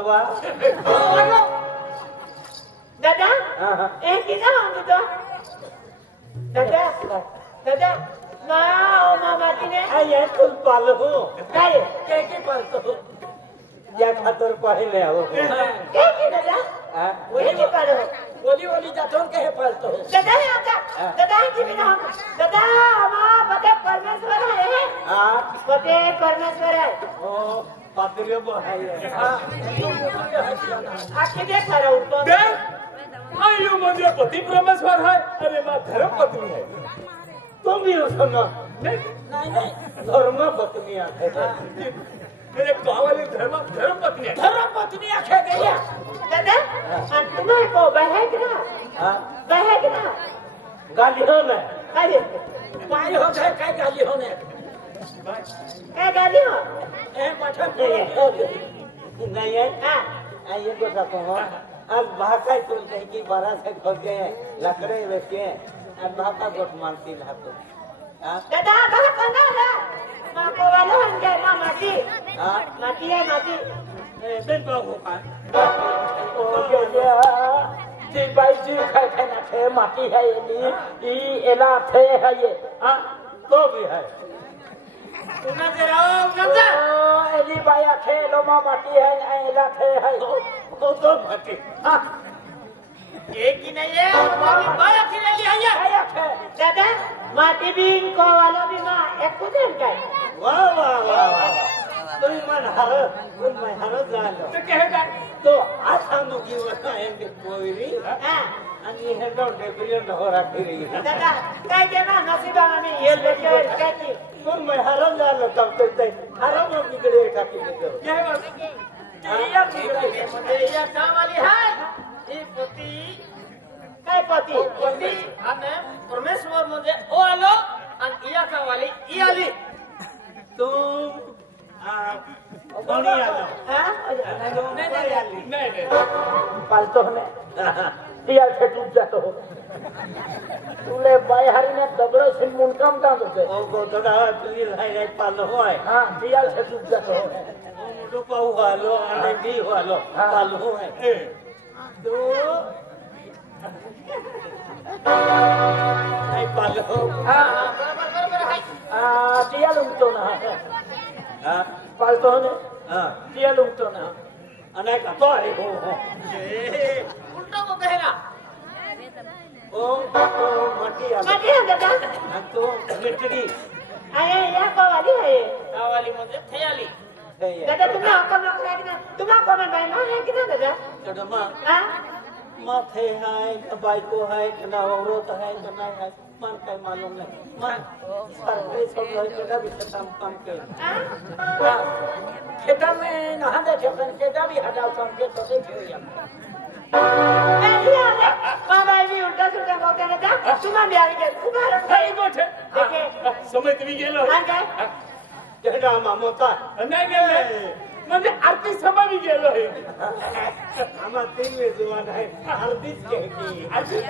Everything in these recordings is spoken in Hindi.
दादा एक ही ना हम तो दादा दादा माँ मामाजी ने ये तुम पालो हो क्या पालतो या खातर पहले आओ क्या दादा वही पालो ओली जातो के पालतो दादा दादा की बिना दादा हमारा पते परमेश्वर है हां पते परमेश्वर है ओ पात्रियो बहाय आके देख रहा हूं तो आयु मुझे पति परमेश्वर है अरे मां धर्म पत्नी है तुम भी हो सुनो नहीं धर्म पत्नी है मेरे गांव वाली धर्म पत्नी आखे गई है दादा तुम्हारे को बहेगना हां बहेगना गाली हो ना अरे पाई हो जाए काय गाली होने क्या गाली हो ए मठन नहीं है हां ये को सको आज भाका तुम कहीं की 12 से खोल के लकड़े बेचे आज भाका गोट मानती है तो दादा भाका ना रे मां को वाला हंगे मां माटी हां माटी है माटी बिन को का ओ गया जी भाई जी खाए ना थे माटी है ये एला थे है ये हां तो भी है नजर आओ नजर एली बाया थे लोमा माटी है एला थे है वो तो माटी हां एक ही नहीं है मामी बाया खिले ली है आया थे दादा माटी भी इनको वाला भी मां एक कुदर का वाह वाह वाह तुम मन हरो जानो तो कहेगा तो आसानु की वसाएंगे कोईरी हां आणि हे डोंटे बिलियन हो रखी रही दादा काय के ना नसीबा में ये लेके क्या की तुम मैं हरो जानो तब तो हरो में बिगड़े का की देखो कहेगा ये काम वाली है ये पति काय पति पति आणि परमेश्वर म्हणजे ओ आलो आणि या का वाली ई आली तुम कोणी आलो हां नहीं पालतो ने तिया से टूट जातो तुले बायहारी ने दगड़ो से मुंडकम ता दे ओ गोदड़ा तुई लाई पालो होय हां तिया से टूट जातो मुंडो पाऊ वालो अने भी वालो पालो है तो नहीं पालो हां बरोबर है तिया लुंगतो ना हां पालतो ने हां तिया लुंगतो ना अने का तो है हो उल्टा को कहेगा ओ तो मटी आ मटी है दादा तो मिटड़ी अरे या को वाली है आ वाली म्हणजे थयाली दादा तुम्हें हकम ना करा कि ना तुम्हें कमेंट भाई ना है कि ना दादा कदमा हां माथे है बाइको है ना औरत है ना है मन का मालूम नहीं मन सरकारी सब लोग का भी काम के खेता में नहा दे खेता भी हटाओ काम के तो देखिए हम बाबा जी उल्टा सुल्टा बोलते ना दादा तुम्हें भी आ गया तुम्हारा काही गोठे देखे समय तुम्ही गेलो हां काय केडा मामोता नाही गेले म्हणजे आरती सभा भी गेलो है आमा तीन में जुबान है हरदीच के की आरती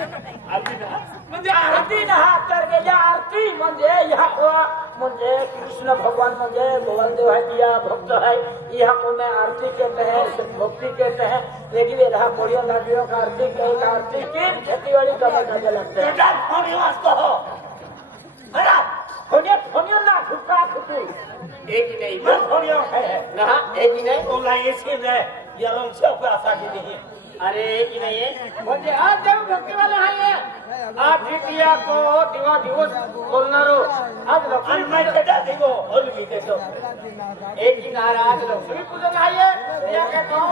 ना म्हणजे आरती ना कर गेल्या आरती म्हणजे यहाँ को म्हणजे कृष्ण भगवान म्हणजे गोवलदेव है दिया भक्त है यहाँ को मैं आरती कहते हैं भक्ति कहते हैं लेकिन ये रहा कोड़ियों लाडियों का आरती की खेतीबाड़ी करने लगते हैं बेटा फोन वास्ते हो बड़ा फोनियो ना ठुका ठुकी एक ही नहीं मैं फोनियो है ना एक ही नहीं तो लाइए से है ये रंग से ऊपर आशा की नहीं अरे एक ही नहीं है म्हणजे आज देव भक्ती वाला आहे आज द्वितीया को दिवस बोलणारो आज लक्ष्मी मैं केडा देखो होल की देखो एक ही नाराज लक्ष्मी पूजन आहे या के तो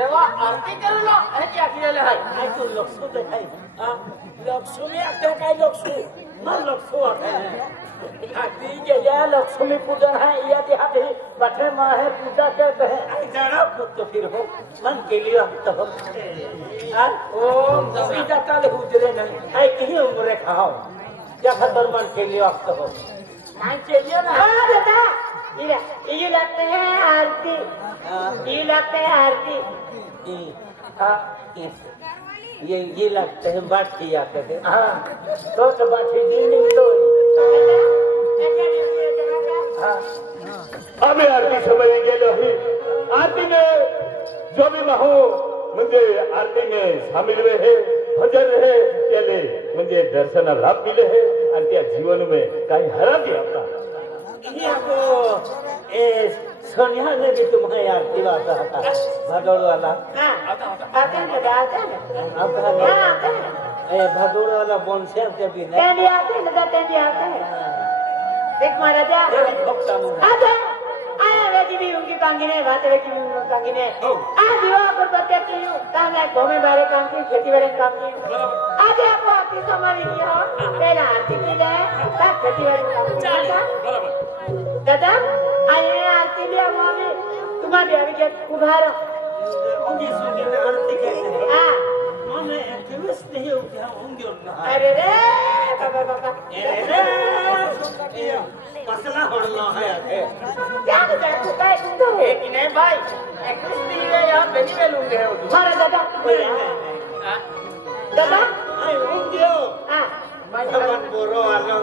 देवा आरती करलो है क्या केले है आई तो लक्ष्मी देखाई हां लक्ष्मी आता काय लक्ष्मी मन लक्ष्मी आता हाथी गेल्या लक्ष्मी पूजन है या देहात बठे माहे पूजा कहते हैं जाना तो फिर हो मन के लिए हम तो ओ सीधा तल उतरे नहीं आई कहीं उम्र खाओ क्या खतर मन के लिए आप तो हो नहीं चलिए ना हां दादा ये लगते हैं आरती ये लगते हैं आरती हां ये लगते हैं बाठी आते थे हां तो बाठी दीनी तो हमें आरती समय गेलो ही आरती में जो भी माहो म्हणजे आरती में शामिल हुए है भजन है त्याले म्हणजे दर्शन लाभ मिले है आणि त्या जीवन में काही हरा दिया आपला सोनिया ने भी तुम्हारे आरती वाला था भदौड़ वाला आते हैं दादा आते हैं आता है भदौड़ वाला बोन से के भी नहीं टेंडी आते हैं दादा टेंडी आते हैं देख महाराजा आते आया वेजी भी उनकी कांगी ने बात वेजी भी उनकी कांगी ने आज विवाह पर बच्चे की हूँ ताने घूमे बारे काम की खेती बारे काम की आज आपको आरती समारी की हो पहला आरती की जाए तब खेती बारे काम की दादा आये आरती भी हमारी तुम्हारी अभी क्या कुभार उनकी सुनी में आरती कहते हैं हाँ मैंने एक्टिविस्ट नहीं हो क्या होंगे अरे रे बाबा मसला होना है क्या होता है तू काय तुम तो एक ही नहीं भाई एक्ट्रेस भी है यहाँ बेनी में लूंगे है वो मारा दादा दादा आई होंगे हाँ भगवान बोरो वालों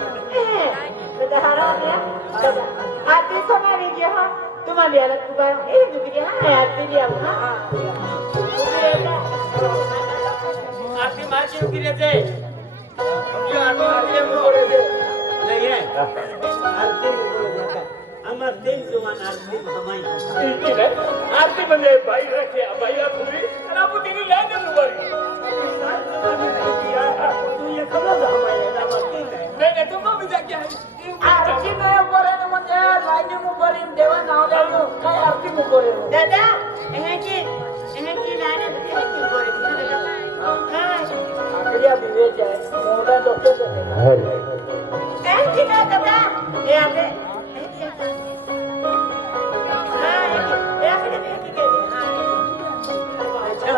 दादा हरा दिया दादा आरती समारी की हो तुम्हारी हालत कुभार ये भी की हाँ आरती भी आओ हाँ आरती मार के उगी रहते उनकी आरती मार के मुँह बोले थे नहीं है आरती में बोल देता हमार तीन जुबान आरती में हमारी आरती म्हणजे बाई रखे बाईला तुम्ही आणि आपण तिने लय देऊ बारी तू ये खबर हमारे नाम तीन है नाही तुम भी जाके आहे आरती में ऊपर है म्हणजे लाईनी ऊपर इन देवा नाव देऊ काय आरती में ऊपर है दादा एंकी लाईन है की ऊपर है दादा हाँ आखिरी विवेक है मोड़ा डॉक्टर है एंकी ना दादा ये आते हाँ ये आखिरी एंकी के अच्छा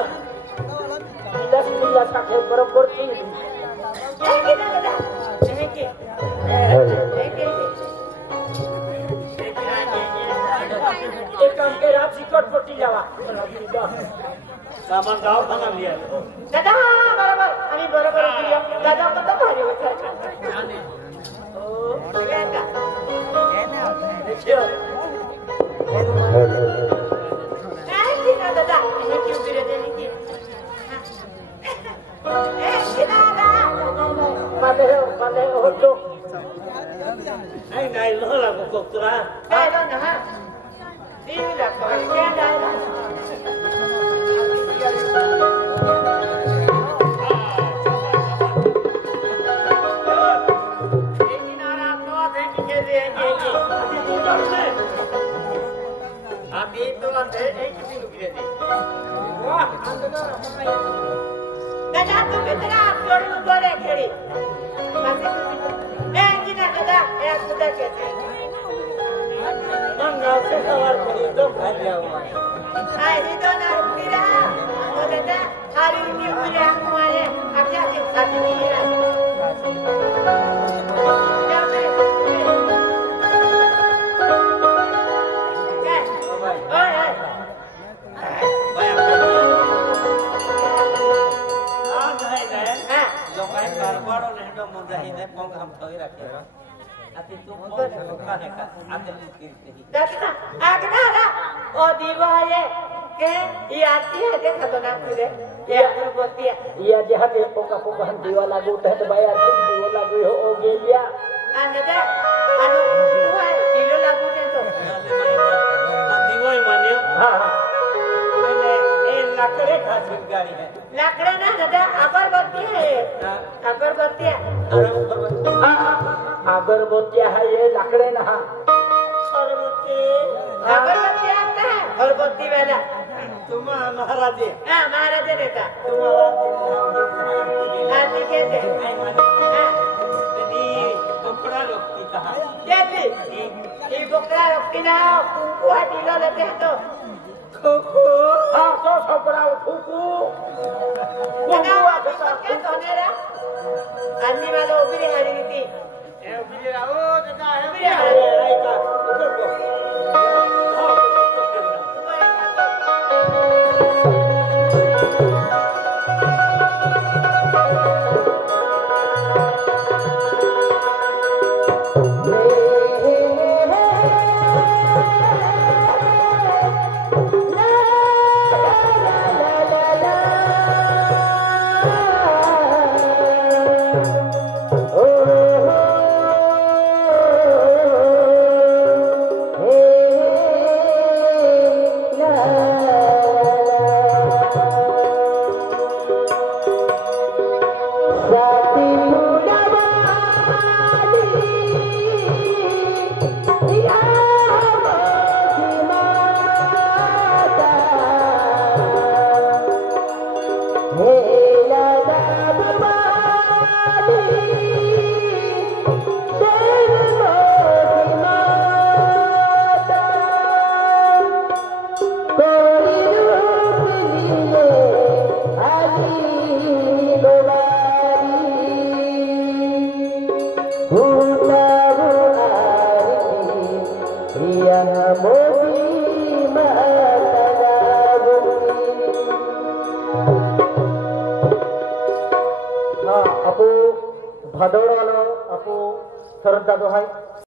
10 किलो साथे बरोबर 3 एंकी ना दादा एंकी एक काम के रात सिकट पट्टी जावा सामान गाव खाना लिया दादा बरोबर आम्ही बरोबर दिलो दादा कसा भारी होता देखियो एंकी ना दादा एंकी उभी रहते एंकी एंकी दादा माले हो तो नहीं लो लागो कोतरा काय ना हा दिला काय क्या दादा अभी तो अंधे एक किसी को गिरे थे दादा तू कितना जोड़ी ऊपर है खड़ी एंकी ना दादा ये खुदा कहते मंगा से सवार करी तो खा लिया हुआ आई तो ना रुकिरा ओ दादा हारी की ऊपर हम वाले अच्छा के साथ नहीं है दादा आगना ओ दीवार के ये आती है देखा तो ना खुदे ये अगरबत्ती या जहाँ पे पोका पोका हम दीवा लागू है तो भाई आरती दीवा लागू हो ओ गेलिया दादा अनु हुआ किलो लागू है तो दीवा ही मानियो हाँ मैंने ये लकड़े का गाड़ी है लाकड़ा ना दादा अगरबत्ती है अगरबत्ती अगरबत्ती है ये लकड़े ना अगरबत्ती आता है अगरबत्ती वाला तुम महाराज हाँ महाराज देता तुम्हारा आरती कहते ये बोकरा रखती ना कुकुआ ढीलो लेते हैं तो हाँ तो सबरा कुकू क्या सोने रहा आदमी वाला उबरी हारी थी उभी रहो दादा है उबरी हारी Yeah. भादौड़ वाला आपको सरद दादो है